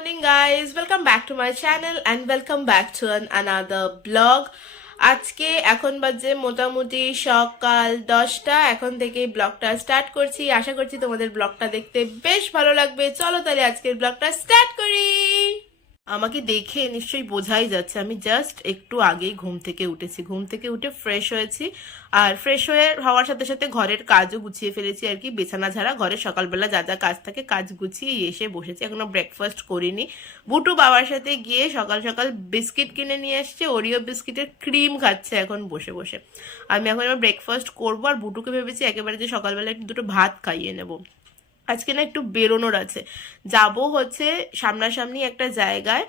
Morning guys, welcome back to my channel and welcome back to another vlog. আজকে এখন বাজে মোটামুটি সকাল 10টা। এখন থেকেই ব্লগটা স্টার্ট করছি। আশা করছি তোমাদের ব্লগটা দেখতে বেশ ভালো লাগবে। চলো তাহলে আজকের ব্লগটা স্টার্ট করি। আমাকে দেখে নিশ্চয়ই বোঝাই যাচ্ছে আমি জাস্ট একটু আগেই ঘুম থেকে উঠেছি। ঘুম থেকে উঠে ফ্রেশ হয়েছি, আর ফ্রেশ হওয়ার সাথে সাথে ঘরের কাজও গুছিয়ে ফেলেছি আর কি। বিছানা ঝাড়া, ঘরের সকালবেলা যা যা কাজ থাকে কাজ গুছিয়ে এসে বসেছি। এখনো ব্রেকফাস্ট করিনি। বুটু বাবার সাথে গিয়ে সকাল সকাল বিস্কিট কিনে নিয়ে এসছে, ওরিও বিস্কিটের ক্রিম খাচ্ছে এখন বসে বসে। আমি এখন আবার ব্রেকফাস্ট করবো, আর বুটুকে ভেবেছি একেবারে যে সকালবেলা একটু দুটো ভাত খাইয়ে নেবো। আজকে না একটু বেরোনোর আছে, যাব হচ্ছে সামনাসামনি একটা জায়গায়।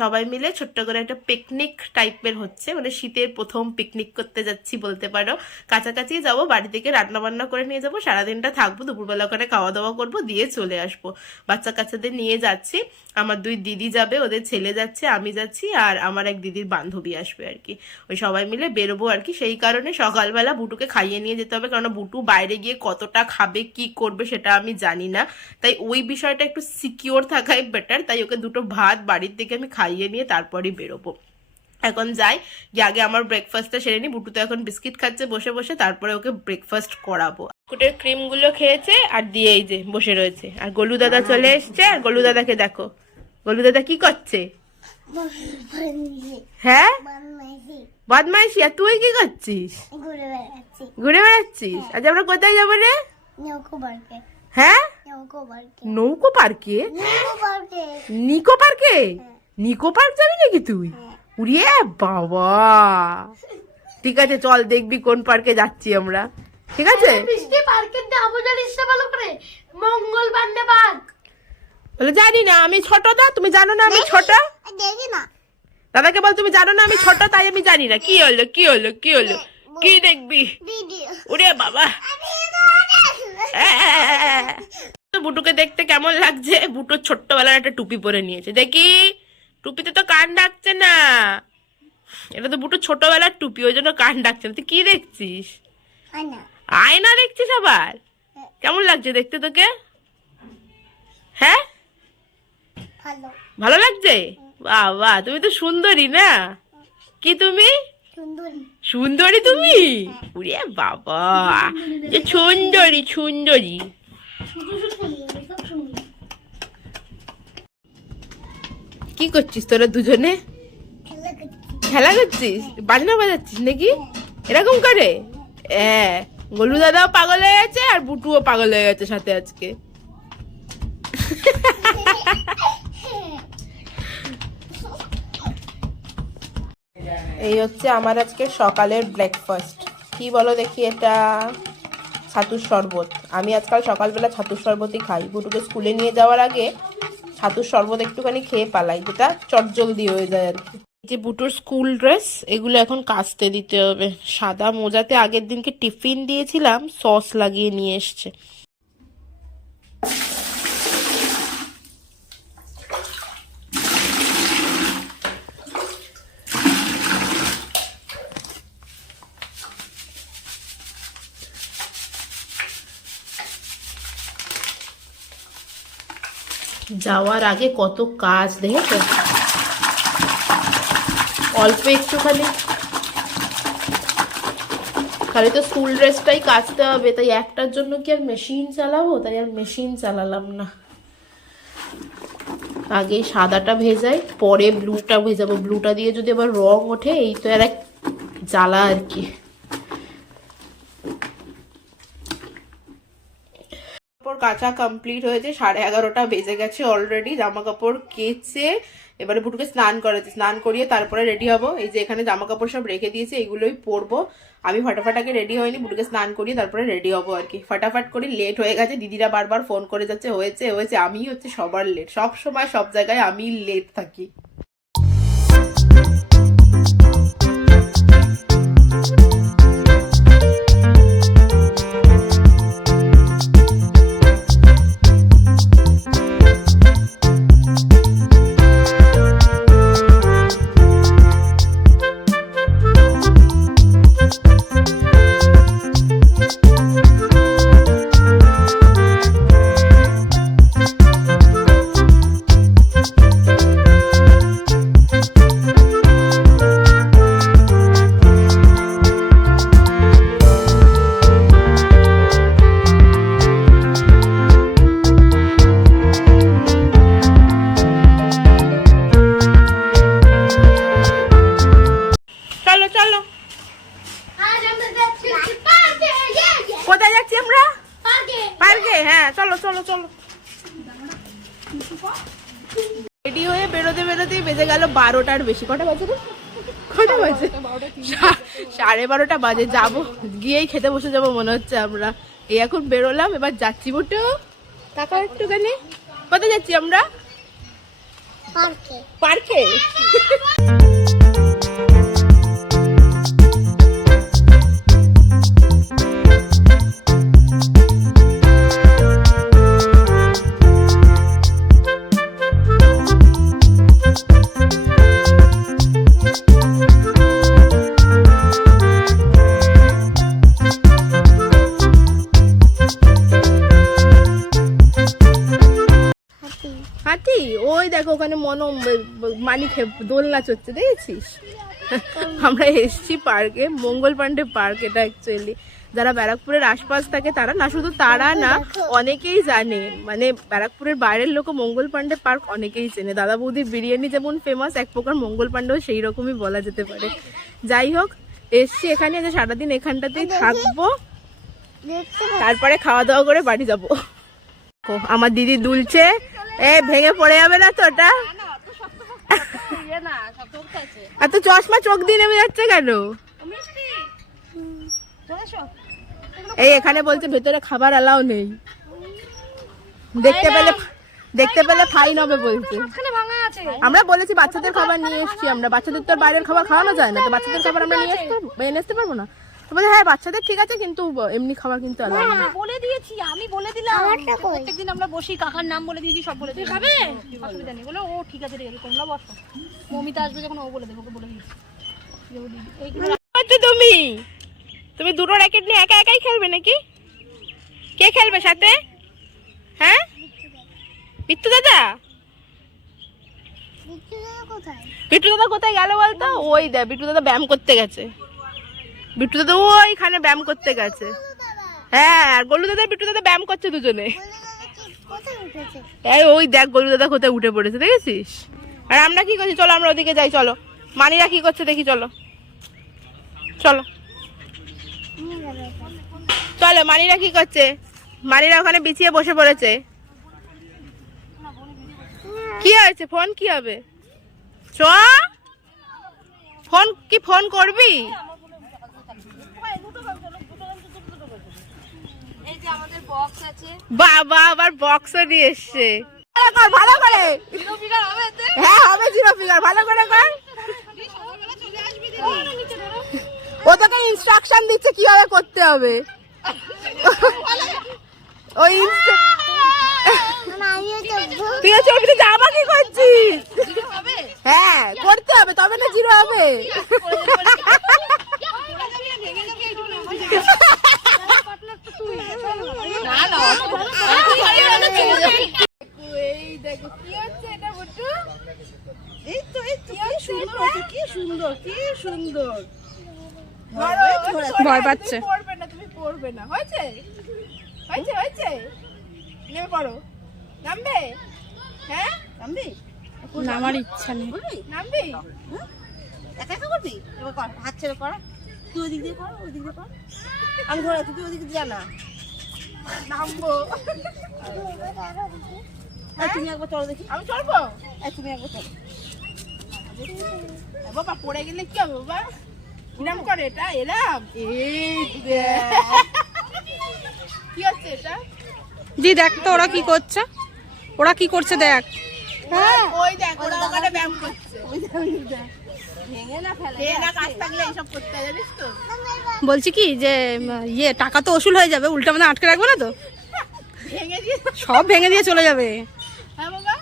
সবাই মিলে ছোট্ট করে একটা পিকনিক টাইপের হচ্ছে, মানে শীতের প্রথম পিকনিক করতে যাচ্ছি বলতে পারো। কাছাকাছি যাব, বাড়ি থেকে রান্না বান্না করে নিয়ে যাব, সারাদিনটা থাকবো, দুপুরবেলা করে খাওয়া দাওয়া করবো, দিয়ে চলে আসবো। বাচ্চা কাচ্চাদের নিয়ে যাচ্ছি, আমার দুই দিদি যাবে, ওদের ছেলে যাচ্ছে, আমি যাচ্ছি, আর আমার এক দিদির বান্ধবী আসবে আর কি। ওই সবাই মিলে বেরোবো আর কি। সেই কারণে সকালবেলা বুটুকে খাইয়ে নিয়ে যেতে হবে, কারণ বুটু বাইরে গিয়ে কতটা খাবে কি করবে সেটা আমি জানি না। তাই ওই বিষয়টা একটু সিকিওর থাকাই বেটার। তাই ওকে দুটো ভাত বাড়ির থেকে আমি খাইয়ে নিয়ে তারপরই বেরোবো। এখন যাই, গিয়ে আগে আমার ব্রেকফাস্টটা সেরে নিই। বুটু তো এখন বিস্কিট খাচ্ছে বসে বসে, তারপরে ওকে ব্রেকফাস্ট করাবো। বিস্কুটের ক্রিমগুলো খেয়েছে আর দিয়ে এই যে বসে রয়েছে। আর গোলু দাদা চলে এসছে, আর গোলু দাদাকে দেখো, গোলু দাদা কি করছে? হ্যাঁ, বদমাইশি। আর তুই কি করছিস? ঘুরে বেড়াচ্ছিস। আজ আমরা কোথায় যাবো রে? হ্যাঁ, নৌকো পার্কে। নিকো পার্কে? নিকো পার্ক যাবি নাকি তুই? উড়িয়ে বাবা, ঠিক আছে চল, দেখবি কোন পার্কে যাচ্ছি আমরা। ঠিক আছে, বলে জানি না আমি ছোট। দা তুমি জানো না আমি ছোট? দাদাকে বল তুমি জানো না আমি ছোট, তাই আমি জানি না। কি হলো কি হলো কি হলো, কি দেখবি? উড়ে বাবা, বুটুকে দেখতে কেমন লাগছে? বুটুর ছোট্টবেলার একটা টুপি পরে নিয়েছে, দেখি। টুপিতে তো কান ডাকছে না, এটা তো বুটুর ছোটবেলার টুপি, ওই জন্য কান ডাকছে না। তুই কি দেখছিস? আয়না দেখছিস আবার? কেমন লাগছে দেখতে তোকে? হ্যাঁ, ভালো লাগছে? বাবা, তুমি তো সুন্দরী না? কি তুমি সুন্দরী? তুমি উড়িয়ে বাবা, যে সুন্দরী সুন্দরী। কি করছিস তোরা দুজনে? খেলা করছিস? বাজনা বাজাচ্ছিস নাকি এরকম করে? হ্যাঁ, গোলু দাদাও পাগল হয়ে গেছে, আর বুটুও পাগল হয়ে গেছে সাথে আজকে। এই হচ্ছে আমার আজকে সকালের ব্রেকফাস্ট। কি বলো দেখি? এটা ছাতুর শরবত। আমি আজকাল সকালবেলা ছাতুর শরবতই খাই। বুটুকে স্কুলে নিয়ে যাওয়ার আগে ছাতুর শরবত একটুখানি খেয়ে পালাই, যেটা চটজলদি হয়ে যায় আর কি। যে বুটুর স্কুল ড্রেস, এগুলো এখন কাচতে দিতে হবে। সাদা মোজাতে আগের দিনকে টিফিন দিয়েছিলাম, সস লাগিয়ে নিয়ে এসছে। যাওয়ার আগে কত কাজ দেখেছো? অল্প একটুখানি, খালি তো স্কুল ড্রেসটাই কাচতে হবে, তাই একটার জন্য কি আর মেশিন চালাবো? তাই আর মেশিন চালালাম না। আগে সাদাটা ভেজাই, পরে ব্লুটা ভেজাবো। ব্লুটা দিয়ে যদি আবার রং ওঠে, এই তো আর এক জ্বালা আর কি। কাঁচা কমপ্লিট হয়েছে, 11:30 বেজে গেছে অলরেডি। জামা কাপড় কেচে এবারে বুটুকে স্নান করাচ্ছি। স্নান করিয়ে তারপরে রেডি হবো। এই যে এখানে জামা কাপড় সব রেখে দিয়েছি, এগুলোই পরবো। আমি ফটাফট আগে রেডি হয়নি, বুটুকে স্নান করিয়ে তারপরে রেডি হবো আর কি। ফটাফট করি, লেট হয়ে গেছে। দিদিরা বারবার ফোন করে যাচ্ছে হয়েছে হয়েছে। আমি হচ্ছে সবার লেট, সব সময় সব জায়গায় আমি লেট থাকি। রেডি হয়ে বেরোতে বেরোতেই বেজে গেল 12টার বেশি। কটা বাজে রে? কটা বাজে? 12:30 বাজে। যাবো, গিয়েই খেতে বসে যাবো মনে হচ্ছে আমরা। এই এখন বেরোলাম, এবার যাচ্ছি বটু। টাকা একটুখানি। কোথায় যাচ্ছি আমরা? পার্কে। হাতি ওই দেখো ওখানে মানি দোলনা চড়ছে, দেখেছিস? আমরা এসছি পার্কে, মঙ্গল পান্ডে পার্ক। এটা অ্যাকচুয়ালি যারা ব্যারাকপুরের আশপাশ থাকে তারা না, শুধু তারা না, অনেকেই জানে। মানে ব্যারাকপুরের বাইরের লোক মঙ্গল পান্ডে পার্ক অনেকেই চেনে। দাদা বৌদির বিরিয়ানি যেমন ফেমাস, এক প্রকার মঙ্গল পান্ডেও সেই রকমই বলা যেতে পারে। যাই হোক, এসছি এখানে, যে সারাদিন এখানটাতেই থাকবো, তারপরে খাওয়া দাওয়া করে বাড়ি যাবো। আমার দিদি দুলছে, ভেঙে পড়ে যাবে না তো ওটা? এত চশমা চোখ দিয়ে নেমে যাচ্ছে কেন? এই এখানে বলছে ভেতরে খাবার অ্যালাউ নেই, দেখতে পেলে ফাইন হবে বলছে। আমরা বলেছি বাচ্চাদের খাবার নিয়ে এসছি আমরা, বাচ্চাদের তো বাইরের খাবার খাওয়ানো যায় না, তো বাচ্চাদের খাবার আমরা নিয়ে এনে আসতে পারবো না। বলে হ্যাঁ বাচ্চাদের ঠিক আছে, কিন্তু এমনি খাবার কিন্তু আলাদা। আমি বলে দিয়েছি, আমি বলে দিলাম প্রত্যেকদিন আমরা বসি, কাকার নাম বলে দিয়েছি, সব বলে দিয়েছি। খাবে অসুবিধা নেই। বলে ও ঠিক আছে, ঠিক আছে, তোমরা বসো, মমিতা আসবে যখন ও বলে দেবো, ওকে বলে দিয়েছি। তুমি দুটো র্যাকেট নিয়ে একা একাই খেলবে নাকি? কে খেলবে সাথে? হ্যাঁ, বিট্টু দাদা। বিট্টু দাদা কোথায় গেল বলতো? ওই দেখ, বিট্টু দাদা ব্যায়াম করতে গেছে। বিট্টু দাদা ওইখানে ব্যায়াম করতে গেছে। হ্যাঁ, আর গোলু দাদা বিট্টু দাদা ব্যায়াম করছে দুজনে। এই ওই দেখ গোলু দাদা কোথায় উঠে পড়েছে, দেখেছিস? আর আমরা কি করছি? চলো আমরা ওদিকে যাই, চলো। মানিরা কি করছে দেখি, চলো চলো চলো। মানিরা কি করছে? মানিরা ওখানে বিছিয়ে বসে পড়েছে। কি হয়েছে? ফোন কি হবে? চ, ফোন কি ফোন করবি? বাবা আবার বক্সও নিয়ে এসছে। ভালো করে, হ্যাঁ হবে 0 ফিগার, ভালো করে কর। ও তোকে ইনস্ট্রাকশন দিচ্ছে কিভাবে করতে হবে। ওই তুই ছবিটা জামা কি করছিস? হ্যাঁ করতে হবে, তবে না 0 হবে। ভয় পাচ্ছে, তুমি পড়বে না। হয়েছে হয়েছে হয়েছে, নেমে পড়ো। নামবে? হ্যাঁ নামবি? নামার ইচ্ছা নেই। নামবি? একা একা করবি? এবার কর, হাত ছেড়ে কর। তুই ওদিক দিয়ে কর, ওদিক দিয়ে কর। আমি ধরে তুই ওদিক দিয়ে যা না। নামবো। তুমি একবার চলো দেখি। আমি চলবো? তুমি একবার চলো। বাবা পড়ে গেলে কি হবে বাবা? কিরাম করে এটা? এলাম কি হচ্ছে এটা? দি দেখ তো ওরা কি করছে, ওরা কি করছে দেখ। হ্যাঁ ওই দেখ, ওরা ওখানে ব্যায়াম করছে। ভেঙে না ফেলে, ভেঙে না কাজ থাকলে এইসব করতে হয়, জানিস তো। বলছি কি যে ইয়ে টাকা তো ওসুল হয়ে যাবে, উল্টা মানে আটকে রাখবে না তো? ভেঙে দিয়ে সব ভেঙে দিয়ে চলে যাবে। হ্যাঁ বাবা,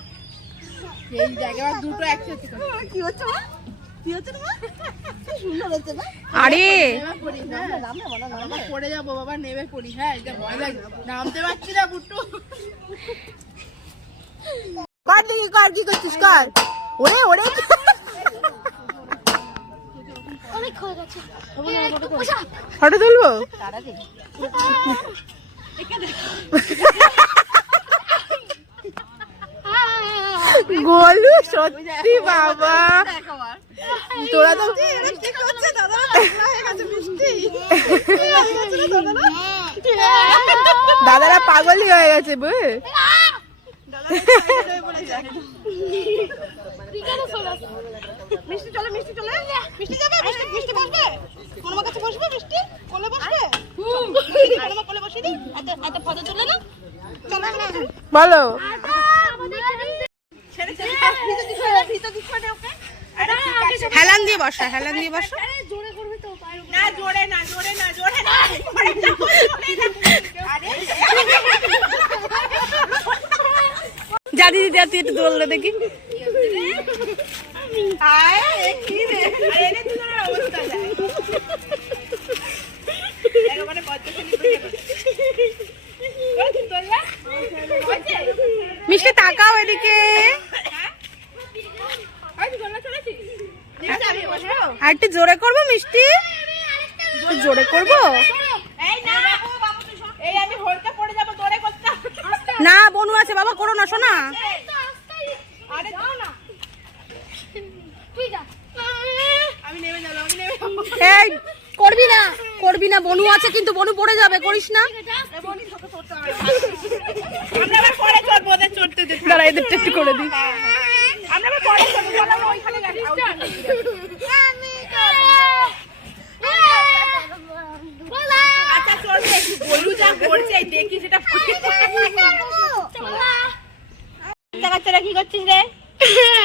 এই জায়গায় দুটো একসাথে কি হচ্ছে মা? কি হচ্ছে মা? কি সুন্দর হচ্ছে না? আরে পড়ে যাবো বাবা, নেমে পড়ি। হ্যাঁ এটা ভয় লাগে, নামতে পারছি না বুট্টু। কর দেখি, কর কি করছিস, কর। ওরে ওরে ফটো তুলবো? গোলু সত্যি বাবা, তোরা তো দাদারা পাগলই হয়ে গেছে। মিষ্টি চলে মিষ্টি চলে মিষ্টি যাবে মিষ্টি মিষ্টি বসবে কোনোর কাছে বসবে মিষ্টি কোলে বসবে কোনোর কোলে বসিয়ে দিই এত ফটো তুলে না চলো বলো হেলান দিয়ে বসা হেলান দিয়ে বসা না জোরে না জোরে না জোরে না যা দিদি যা তুই একটু দোললে দেখি মিষ্টি তাকাও এদিকে আর একটু জোরে করবো মিষ্টি জোরে করবো না বনু আছে বাবা করো না শোনা এই করবি না বনু আছে কিন্তু বনু পড়ে যাবে করিস না দাঁড়া এদেরটা একটু করে দিই দেখি সেটা বাচ্চারা কি করছিস রে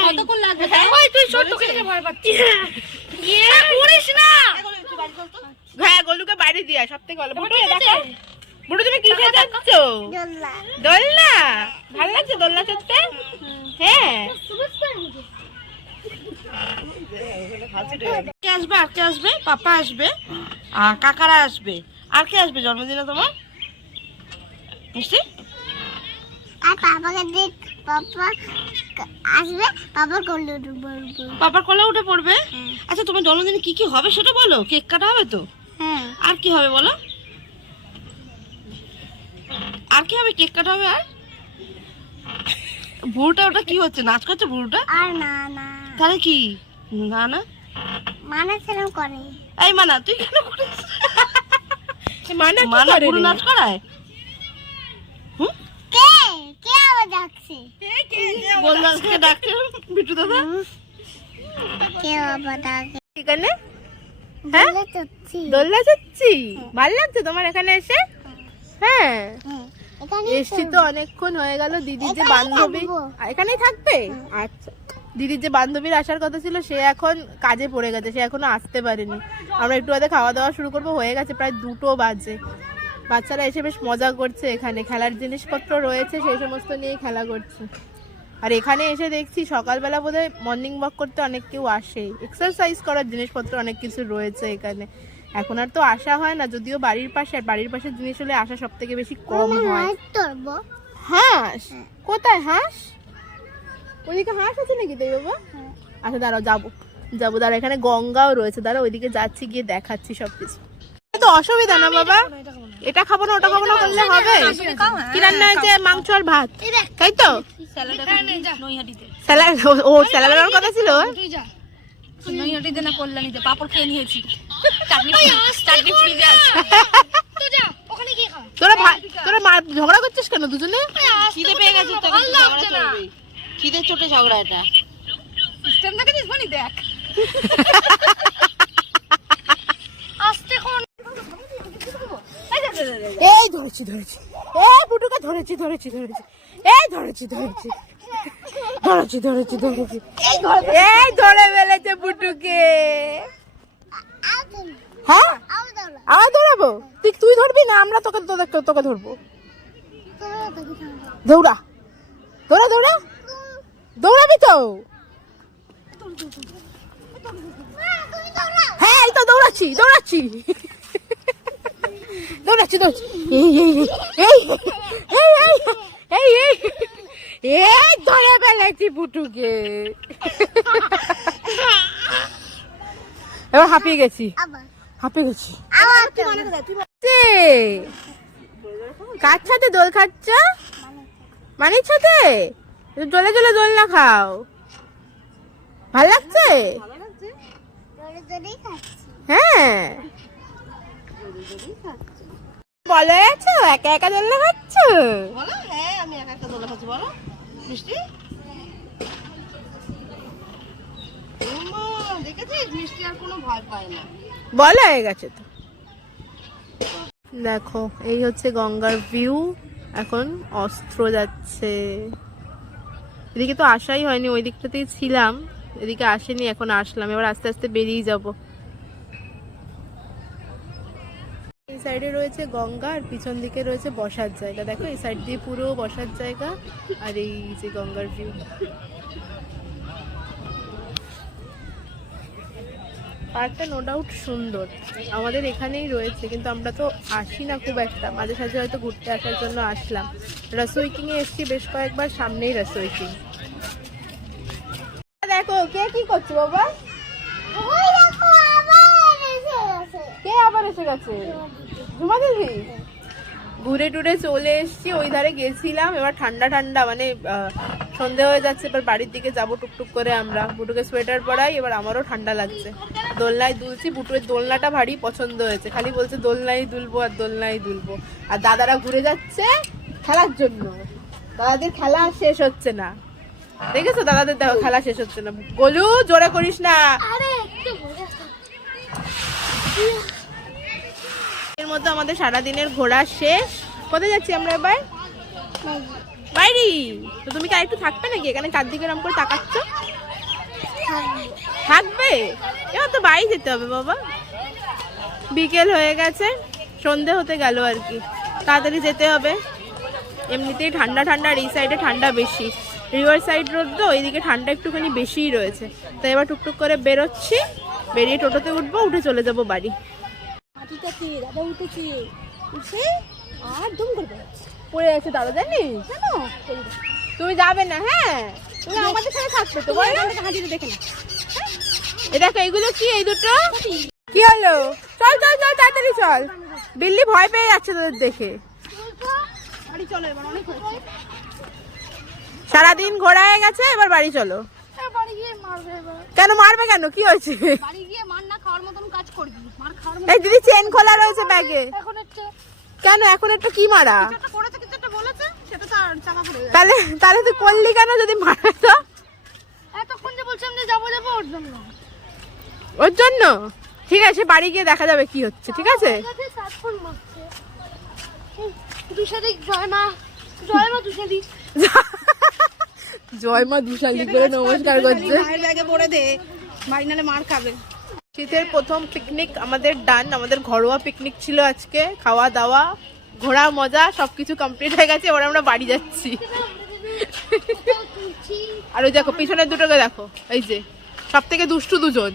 কতক্ষণ লাগবে তুই ছোট থেকে ভয় পাচ্ছিস করিস না হ্যাঁ গোলুকে বাইরে দিয়া সব থেকে ভালো বুড়ো দেখো বুড়ো তুমি কিসে যাচ্ছ দোলনা ভালো লাগছে দোলনা চড়তে হ্যাঁ কে আসবে আর কে আসবে পাপা আসবে আর কাকারা আসবে আর কে আসবে জন্মদিনে তোমার মিষ্টি আর পাপাকে দেখ পাপা আসবে পাপা কোলে উঠবে পাপার কোলে উঠে পড়বে আচ্ছা তোমার জন্মদিনে কি কি হবে সেটা বলো কেক কাটা হবে তো হ্যাঁ আর কি হবে বলো আর কি হবে কেক কাটা হবে আর বুড়োটা ওটা কি হচ্ছে নাচ করছে বুড়োটা আর না না তাহলে কি না না মানে সেরকম করে এই মানা তুই কেন করিস মানা কি মানা করে বুড়ো রে? নাচ করায় কে কে আবার ডাকছে বলদাসকে ডাকছে বিটু দাদা কে আবার ডাকে এখানে হ্যাঁ বলে চচ্ছি দোলনা চড়ছি ভালো লাগছে তোমার এখানে এসে হ্যাঁ এখানে এসছি তো অনেকক্ষণ হয়ে গেল দিদির যে এখানেই বান্ধবী থাকবো। এখানেই থাকবে আচ্ছা দিদির যে বান্ধবীর আসার কথা ছিল সে এখন কাজে পড়ে গেছে সে এখনো আসতে পারেনি আমরা একটু বাদে খাওয়া দাওয়া শুরু করবো হয়ে গেছে প্রায় 2টো বাজে বাচ্চারা এসে বেশ মজা করছে এখানে খেলার জিনিসপত্র রয়েছে সেই সমস্ত নিয়ে খেলা করছে আর এখানে এসে দেখছি সকালবেলা বোধহয় মর্নিং ওয়াক করতে অনেক কেউ আসে এক্সারসাইজ করার জিনিসপত্র অনেক কিছু রয়েছে এখানে এখন আর তো আসা হয় না যদিও বাড়ির পাশে আর বাড়ির পাশের জিনিস হলে আসা সব থেকে বেশি কম হয় তোরবো হাঁস কোথায় হাঁস ওইদিকে হাঁস আছে নাকি দেই বাবা আচ্ছা দাঁড়াও যাবো যাবো দাঁড়া এখানে গঙ্গাও রয়েছে দাঁড়া ওইদিকে যাচ্ছি গিয়ে দেখাচ্ছি সবকিছু তো অসুবিধা না বাবা এটা খাবো না ওটা খাবো না করলে হবে কি রান্না হয়েছে মাংস আর ভাত তাই তো স্যালাড ও স্যালাডের কথা ছিল তুই যা নৈহাটিতে না কল্যাণীতে পাপড় খেয়ে নিয়েছি চাটনি চাটনি ফ্রিজে আছে তুই যা ওখানে গিয়ে খা তোরা ঝগড়া করছিস কেন দুজনে খিদে পেয়ে গেছে তো ভালো লাগছে না খিদের চোটে ঝগড়া এটা সিস্টেম দেখেছিস বনি দেখ আস্তে কোন এই ধরেছি এই বুটুকে ধরেছি এই ধরেছি এই ধরে ফেলেছে বুটুকে হ্যাঁ আবার ধরাবো তুই ধরবি না আমরা তোকে ধরবো দৌড়া দৌড়াবি তো হ্যাঁ এই তো দৌড়াচ্ছি এই ধরে ফেলেছি বুটুকে এবার হাঁপিয়ে গেছি কার সাথে দোল খাচ্ছ মানির সাথে চলে দোল না খাও ভাল লাগছে হ্যাঁ বলো আছো একা একা দোলনা খাচ্ছ বলো হ্যাঁ আমি একা একটা দোলা খাচ্ছি বলো মিষ্টি দেখেছিস মিষ্টি আর কোনো ভয় পায় না। বলা হয়ে গেছে তো। দেখো এই হচ্ছে গঙ্গার ভিউ। এখন অস্ত্র যাচ্ছে, এদিকে তো আসাই হয়নি, ওই দিকটাতেই ছিলাম, এদিকে আসেনি, এখন আসলাম, এবার আস্তে আস্তে বেরিয়ে যাব। এই সাইডে রয়েছে গঙ্গা আর পিছন দিকে রয়েছে বসার জায়গা। দেখো এই সাইড দিয়ে পুরো বসার জায়গা আর এই যে গঙ্গার ভিউ। পার্কটা নো ডাউট সুন্দর, আমাদের এখানেই রয়েছে, কিন্তু আমরা তো আসি না খুব একটা, মাঝে সাঝে হয়তো ঘুরতে আসার জন্য আসলাম। রাসোইকিং এ এসছি বেশ কয়েকবার, সামনেই রাসোইকিং। দেখো কে কি করছে বাবা, ওই দেখো আবার এসে গেছে। কে আবার এসে গেছে? ঝুমা দিদি। ঘুরে টুরে চলে এসছি, ওই ধারে গেছিলাম, এবার ঠান্ডা ঠান্ডা মানে সন্ধে হয়ে যাচ্ছে, এবার বাড়ির দিকে যাবো টুকটুক করে আমরা। বুটুকে সোয়েটার পরাই, এবার আমারও ঠান্ডা লাগছে। দোলনায় দুলছি, বুটুর দোলনাটা ভারী পছন্দ হয়েছে, খালি বলছে দোলনায় দুলবো আর দোলনায় দুলবো। আর দাদারা ঘুরে যাচ্ছে খেলার জন্য, দাদাদের খেলা আর শেষ হচ্ছে না। দেখেছো দাদাদের দেখো খেলা শেষ হচ্ছে না। গোলু জোরে করিস না। আরে একটু ঘুরে আসো। এর মধ্যে আমাদের সারাদিনের ঘোরা শেষ। কোথায় যাচ্ছি আমরা এবার? বাইরে। তো তুমি কি আর একটু থাকবে নাকি এখানে? চারদিকে এরকম করে তাকাচ্ছ, থাকবে? এবার তো বাড়ি যেতে হবে বাবা, বিকেল হয়ে গেছে, সন্ধে হতে গেল আর কি, তাড়াতাড়ি যেতে হবে। এমনিতেই ঠান্ডা ঠান্ডা, আর এই সাইডে ঠান্ডা বেশি, রিভার সাইড রোড তো, এইদিকে ঠান্ডা একটুখানি বেশিই রয়েছে। তাই এবার টুকটুক করে বেরোচ্ছি, বেরিয়ে টোটোতে উঠবো, উঠে চলে যাব বাড়ি। মাটিটাতে দাদা উঠেছে, উঠে আর দুম করবে। পড়ে আছে দাদা, জানিস? কেন? তুমি যাবে না? হ্যাঁ তুমি আমাদের সাথে থাকবে তো, বলো। হাঁটিতে দেখে না। এই দেখো এইগুলো কি, এই দুটো কি হলো? চল চল চল তাড়াতাড়ি চল, বিল্লি ভয় পেয়ে যাচ্ছে তোদের দেখে। বাড়ি চলো এবার, অনেক হয়েছে। সারাদিন ঘোরা হয়ে গেছে, এবার বাড়ি চলো। বাড়ি গিয়ে মারবে এবার। কেন মারবে কেন, কি হয়েছে? বাড়ি গিয়ে মার না খাওয়ার মতন কাজ করবি, মার খাওয়ার মতন। এই দিদি চেন খোলা রয়েছে ব্যাগে। এখন একটা কেন এখন একটা কি মারা? একটা করেছে, কিছু একটা বলেছে, সেটা তো আর চাপা পড়ে গেছে। তাহলে তাহলে তুই করলি কেন যদি মারে তো? এতক্ষণ যে বলছিলাম যে যাবো যাবো, ওর জন্য। ওর জন্য? ঠিক আছে বাড়ি গিয়ে দেখা যাবে কি হচ্ছে, ঠিক আছে? তারপর মারছে দুশাদি, জয় মা, জয় মা দুশাদি। জয় মা দুশালি করে নমস্কার করছে। মায়ের ব্যাগে পড়ে দে, বাড়ি নালে মার খাবে। শীতের প্রথম পিকনিক আমাদের ডান, আমাদের ঘরোয়া পিকনিক ছিল আজকে, খাওয়া দাওয়া ঘোরা মজা সবকিছু কমপ্লিট হয়ে গেছে, এবার আমরা বাড়ি যাচ্ছি। আর ওই দেখো পিছনের দুটোকে দেখো, এই যে সব থেকে দুষ্টু দুজন।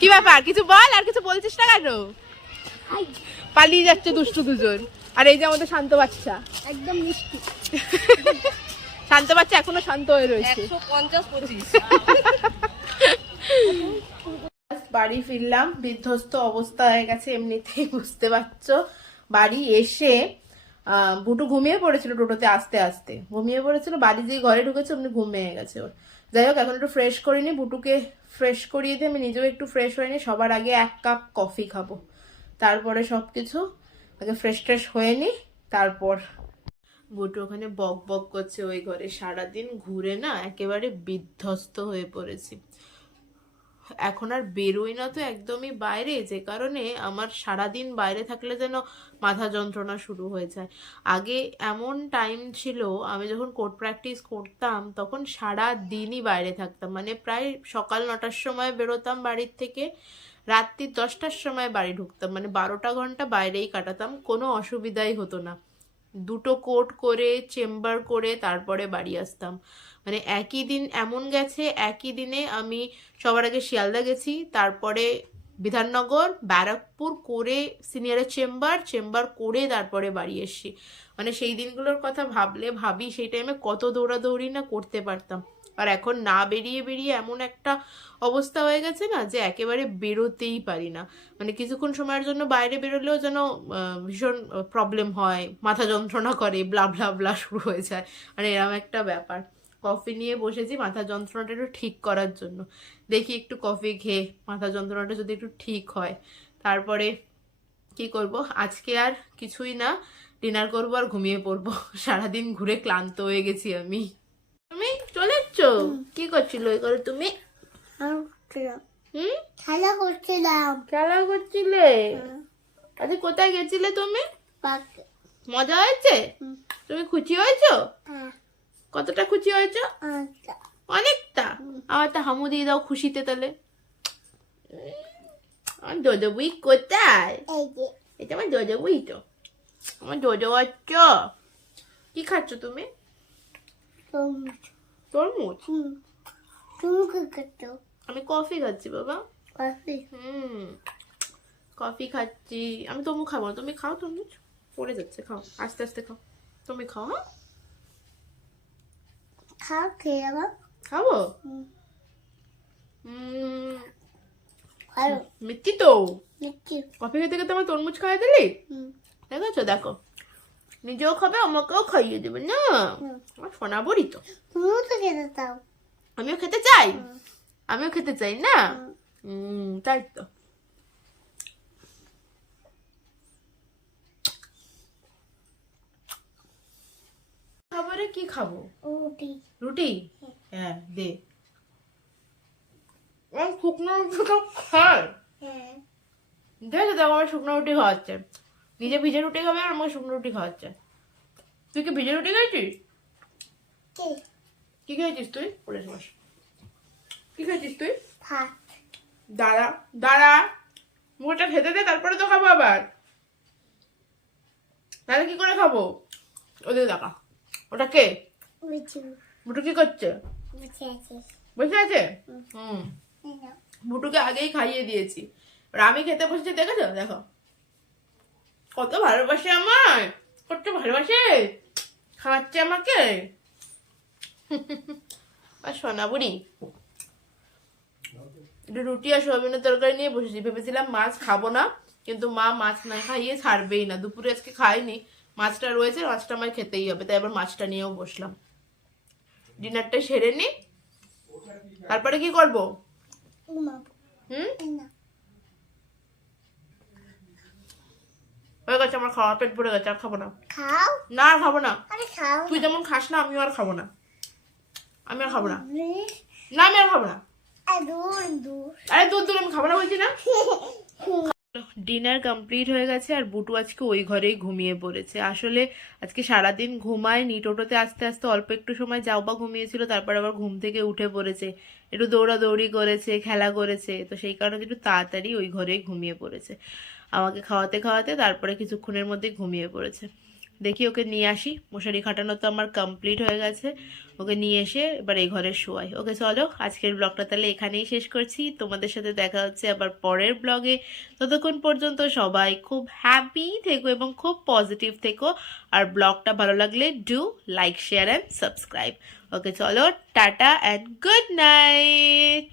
কি ব্যাপার, কিছু বল, আর কিছু বলছিস না কেন? পালিয়ে যাচ্ছে দুষ্টু দুজন। আর এই যে আমাদের শান্ত বাচ্চা, একদম মিষ্টি শান্ত বাচ্চা এখনো শান্ত হয়ে রয়েছে। 150-25 বাড়ি ফিরলাম, বিধ্বস্ত অবস্থা হয়ে গেছে এমনিতেই, বুঝতে পারছো। বাড়ি এসে বুটু ঘুমিয়ে পড়েছিল, টোটোতে আসতে আসতে ঘুমিয়ে পড়েছিল, বাড়ি যেই ঘরে ঢুকেছে অমনি ঘুম ভেঙে গেছে ওর। যাই হোক এখন একটু ফ্রেশ করিনি, বুটুকে ফ্রেশ করিয়ে দিয়ে আমি নিজেও একটু ফ্রেশ হয়নি। সবার আগে 1 কাপ কফি খাবো, তারপরে সবকিছু। আগে ফ্রেশ ট্রেশ হয়ে নি, তারপর। বুটু ওখানে বক বক করছে ওই ঘরে, সারাদিন ঘুরে না একেবারে বিধ্বস্ত হয়ে পড়েছি। এখন আর বেরোই না তো একদমই বাইরে, যে কারণে আমার সারাদিন বাইরে থাকলে যেন মাথা যন্ত্রণা শুরু হয়ে যায়। আগে এমন টাইম ছিল, আমি যখন কোর্ট প্র্যাকটিস করতাম তখন সারা দিনই বাইরে থাকতাম, মানে প্রায় সকাল 9টার সময় বেরোতাম বাড়ির থেকে, রাত্রি 10টার সময় বাড়ি ঢুকতাম, মানে 12টা ঘন্টা বাইরেই কাটাতাম, কোনো অসুবিধাই হতো না। 2টো কোর্ট করে চেম্বার করে তারপরে বাড়ি আসতাম। মানে একই দিন এমন গেছে, একই দিনে আমি সবার আগে শিয়ালদা গেছি, তারপরে বিধাননগর, ব্যারাকপুর করে সিনিয়রের চেম্বার করে তারপরে বাড়ি এসছি। মানে সেই দিনগুলোর কথা ভাবি সেই টাইমে কত দৌড়াদৌড়ি না করতে পারতাম। আর এখন না বেরিয়ে এমন একটা অবস্থা হয়ে গেছে না যে একেবারে বেরোতেই পারি না। মানে কিছুক্ষণ সময়ের জন্য বাইরে বেরোলেও যেন ভীষণ প্রবলেম হয়, মাথা যন্ত্রণা করে, ব্লা ব্লা ব্লা শুরু হয়ে যায়, মানে এরকম একটা ব্যাপার। কফি নিয়ে বসেছি মাথা যন্ত্রণাটা একটু ঠিক করার জন্য, দেখি একটু কফি খেয়ে মাথা যন্ত্রণাটা যদি একটু ঠিক হয় তারপরে কি করব। আজকে আর কিছুই না, ডিনার করবো আর ঘুমিয়ে পড়বো। সারাদিন ঘুরে ক্লান্ত হয়ে গেছি আমি। তুমি চলে এসছো? কি করছিল ওই করে তুমি? হুম, খেলা করছিলাম খেলা করছিলে? আজকে কোথায় গেছিলে তুমি? পার্কে। মজা হয়েছে? তুমি খুশি হয়েছো? হ্যাঁ, কতটা খুশি হয়েছো? আচ্ছা। অনেকটা। আমার একটা হামু দিয়ে দাও খুশিতে তাহলে। আমার দোদো বুই কোথায়? এই যে এটা আমার দোদো বুই তো। আমার দোদো আচ্ছ। কি খাচ্ছ তুমি? তুমি তরমুজ? তুমি কি করছো? আমি কফি খাচ্ছি বাবা। কফি। কফি খাচ্ছি। আমি তরমুজ খাবো না, তুমি খাও তরমুজ। পড়ে যাচ্ছে, খাও আস্তে আস্তে খাও। তুমি খাও। হ্যাঁ, খাও, খেয়ে আবার। খাবো। ভালো মিষ্টি তো। মিষ্টি। কফি খেতে খেতে আমার তরমুজ খাইয়ে দিলি। হুম, দেখেছো, দেখো নিজেও খাবে আমাকেও খাইয়ে দেবে না। আমার সোনা বড়ি তো। তুমিও তো খেতে চাও। আমিও খেতে চাই। আমিও খেতে চাই না। তাই তো। খাবারে কি খাবো? রুটি। রুটি? হ্যাঁ দে। শুকনো রুটিটা খায়। হ্যাঁ, দেখো দেখো আমার শুকনো রুটি খাওয়াচ্ছে। নিজে ভিজে রুটি খাবে আর আমাকে শুকনো রুটি খাওয়াচ্ছে। তুই কি ভিজে রুটি খাইছিস? কে? কি খেয়েছিস তুই? পড়ে বস। কি খেয়েছিস তুই? ভাত। দাঁড়া দাঁড়া, মুখটা খেতে দে তারপরে তো খাবো আবার। তাহলে কি করে খাবো? ওদের দেখা। ওটা কে? বুঝি বুটু কি করছে? বুঝে আছিস। বসে আছে? এই নাও। বুটুকে আগেই খাইয়ে দিয়েছি। আর আমি খেতে বসেছি, দেখেছো? দেখো কত ভালোবাসে আমায়, কত ভালোবাসে, খাওয়াচ্ছে আমাকে। আর সোনা বুড়ি একটু রুটি আর সয়াবিনের তরকারি নিয়ে বসেছি। ভেবেছিলাম মাছ খাবো না, কিন্তু মা মাছ না খাইয়ে ছাড়বেই না। দুপুরে আজকে খাইনি, মাছটা রয়েছে, মাছটা আমার খেতেই হবে, তাই আবার মাছটা নিয়েও বসলাম। ডিনারটা সেরে নি, তারপরে কি করবো? ঘুমাবো। এই নাও। হয়ে গেছে আমার খাওয়া, পেট ভরে গেছে, আর খাবো না। খাও। না আর খাবো না। আরে খাও। তুই যেমন খাস না, আমিও আর খাবো না। আমি আর খাবো না। প্লিজ। না আমি আর খাবো না। দূর দূর। আরে দুধ দুধ আমি খাবো না বলছি না। ডিনার কমপ্লিট হয়ে গেছে আর বুটু আজকে ওই ঘরেই ঘুমিয়ে পড়েছে। আসলে আজকে সারাদিন ঘুমায়নি, টোটোতে আস্তে আস্তে অল্প একটু সময় যাও বা ঘুমিয়েছিল, তারপর আবার ঘুম থেকে উঠে পড়েছে, একটু দৌড়াদৌড়ি করেছে, খেলা করেছে, তো সেই কারণে একটু তাড়াতাড়ি ওই ঘরেই ঘুমিয়ে পড়েছে। আমাকে খাওয়াতে খাওয়াতে তারপরে কিছুক্ষণের মধ্যে ঘুমিয়ে পড়েছে। দেখি ওকে নিয়ে আসি, মশারি খাটানো তো আমার কমপ্লিট হয়ে গেছে, ওকে নিয়ে এসে এবার এই ঘরে শোয়াই। ওকে চলো, আজকের ব্লগটা তাহলে এখানেই শেষ করছি। তোমাদের সাথে দেখা হচ্ছে আবার পরের ব্লগে। ততক্ষণ পর্যন্ত সবাই খুব হ্যাপি থেকো এবং খুব পজিটিভ থেকো। আর ব্লগটা ভালো লাগলে do like, share and subscribe. Okay চলো, টাটা অ্যান্ড গুড নাইট।